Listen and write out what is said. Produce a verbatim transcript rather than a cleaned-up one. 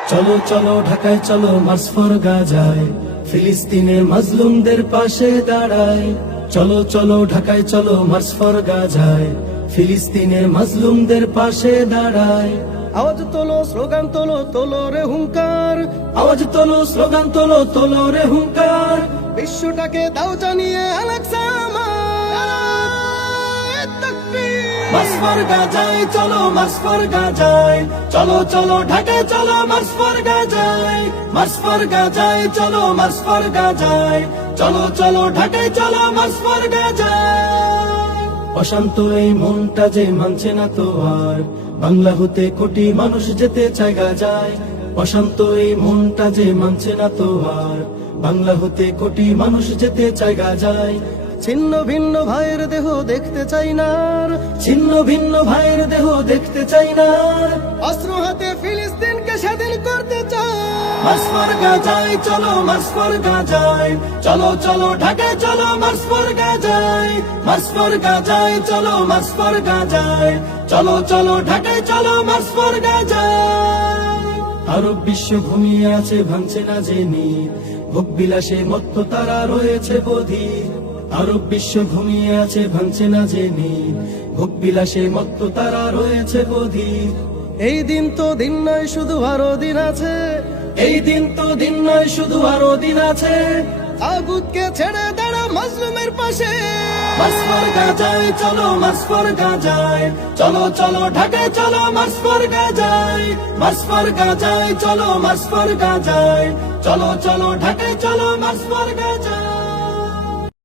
চলো চলো ঢাকায় চলো মার্চ ফর গাজায়, ফিলিস্তিনের মাজলুমদের পাশে দাঁড়ায়। চলো চলো ঢাকায় চলো মার্চ ফর গাজায়, ফিলিস্তিনের মাজলুমদের পাশে দাঁড়ায়। আওয়াজ তোলো, স্লোগান তোলো, তোলো রে হুঙ্কার। আওয়াজ তোলো, স্লোগান তোলো, তোলো রে হুঙ্কার। বিশ্বটাকে দাও জানিয়ে আলাকসা আমার তাকবীর। মার্চ ফর গাজায় চলো, মার্চ ফর গাজায়, চলো চলো ঢাকায় চলো মার্চ ফর গাজায়। মার্চ ফর গাজায় চলো, মার্চ ফর গাজায়, চলো চলো ঢাকায় চলো মার্চ ফর গাজায়। অশান্ত এই মনটা যে মানছে না তো আর, বাংলা হতে কোটি মানুষ যেতে চায় গাজায়। অশান্ত এই মনটা যে মানছে না তো আর, বাংলা হতে কোটি মানুষ যেতে চায় গাজায়। ছিন্ন ভিন্ন ভাইয়ের দেহ দেখতে চাই না আর, ছিন্ন ভিন্ন ভাইয়ের দেহ দেখতে চাই না আর। অস্ত্র হাতে ফিলিস্তিনকে স্বাধীন করতে চাই। মার্চ ফর গাজায় চলো, মার্চ ফর গাজায়, চলো চলো ঢাকায় চলো মার্চ ফর গাজায়। মার্চ ফর গাজায় চলো, মার্চ ফর গাজায়, চলো চলো ঢাকায় চলো মার্চ ফর গাজায়। আরব বিশ্ব ঘুমিয়ে আছে ভাঙছে না জেনে, ভোগ বিলাসে মত্ত তারা রয়েছে বধির। আরব বিশ্ব ঘুমিয়ে আছে ভাঙছে না জেনে, ভোগ বিলাসে মত্ত তারা রয়েছে বধির। এই দিন তো দিন নয়, শুধু আরো দিন আছে। এই দিন তো দিন নয়, শুধু আরো দিন আছে। তাগুতকে ছেড়ে দাঁড়া মাজলুমের পাশে। মার্চ ফর গাজায় চলো, মার্চ ফর গাজায়, চলো চলো ঢাকায় চলো মার্চ ফর গাজায়। মার্চ ফর গাজায় চলো, মার্চ ফর গাজায়, চলো চলো ঢাকায় চলো মার্চ ফর গাজায়।